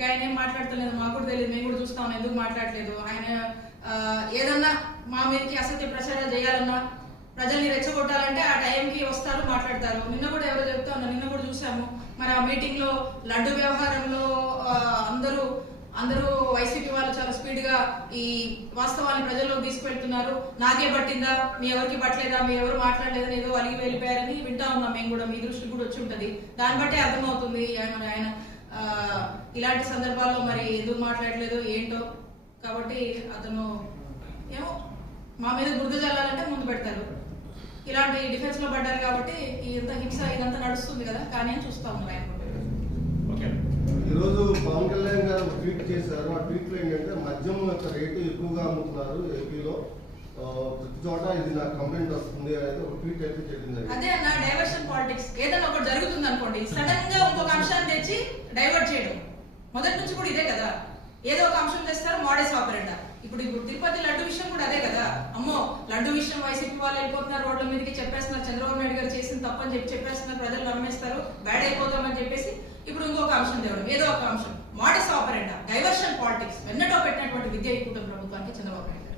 ఇక ఆయన ఏం మాట్లాడతలేదు, మాకు కూడా తెలియదు, మేము కూడా చూస్తాం ఎందుకు మాట్లాడలేదు. ఆయన ఏదన్నా మా మీదకి అసత్య ప్రచారాలు చేయాలన్నా, ప్రజల్ని రెచ్చగొట్టాలంటే ఆ టైంకి వస్తారు, మాట్లాడతారు. నిన్న కూడా ఎవరో చెప్తా ఉన్నారు, నిన్న కూడా చూసాము. మరి ఆ మీటింగ్ లో లడ్డు వ్యవహారంలో అందరూ వైసీపీ వాళ్ళు చాలా స్పీడ్ గా ఈ వాస్తవాన్ని ప్రజల్లోకి తీసుకెళ్తున్నారు. నాకే పట్టిందా, మీ ఎవరికి పట్టలేదా, మీ ఎవరు మాట్లాడలేదని ఏదో అలిగి వెళ్ళిపోయారని వింటా ఉన్నాం మేము కూడా. మీ దృష్టికి కూడా వచ్చి ఉంటది. దాన్ని బట్టే అర్థమవుతుంది ఆయన ఇలాంటి సందర్భాల్లో మరి ఎందుకు మాట్లాడలేదు ఏంటో. కాబట్టి అతను ఏమో మా మీద బురద జల్లాలంటే ముందు పెడతారు. ఇలాంటి డిఫెన్స్ లో పడ్డారు కాబట్టి ఇంత హింస ఇదంతా నడుస్తుంది కదా. కానీ అని చూస్తా ఉన్నారు ఆయన. ఈరోజు పవన్ కళ్యాణ్ గారు ట్వీట్ చేశారు. ఆ ట్వీట్ లో ఏంటంటే మద్యం యొక్క రేటు ఎక్కువగా అమ్ముతున్నారు ఏపీలో, ప్రతి చోట ఇది నాకు కంప్లైంట్ వస్తుంది అనేది ఒక ట్వీట్ అయితే జరిగింది. అదే అన్న డైవర్షన్ పాలిటిక్స్. ఏదైనా ఒకటి జరుగుతుంది అనుకోండి, సడన్ గా ఇంకొక అంశాన్ని తెచ్చి డైవర్ట్ చేయడం. మొదటి నుంచి కూడా ఇదే కదా, ఏదో ఒక అంశం తెస్తారు, మోడస్ ఆపరేండా. ఇప్పుడు తిరుపతి లడ్డు విషయం కూడా అదే కదా. అమ్మో లడ్డు విషయం వైసీపీ వాళ్ళు వెళ్ళిపోతున్నారు, రోడ్ల మీదకి చెప్పేస్తున్నారు, చంద్రబాబు నాయుడు గారు చేసిన తప్పని చెప్పేస్తున్నారు, ప్రజలు నమ్మేస్తారు, బ్యాడ్ అయిపోతామని చెప్పేసి ఇప్పుడు ఇంకొక అంశం తేవడం, ఏదో ఒక అంశం. మోడస్ ఆపరేండా, డైవర్షన్ పాలిటిక్స్ ఎన్నటో పెట్టినటువంటి విద్య ఈ కూటమి ప్రభుత్వానికి చంద్రబాబు నాయుడు.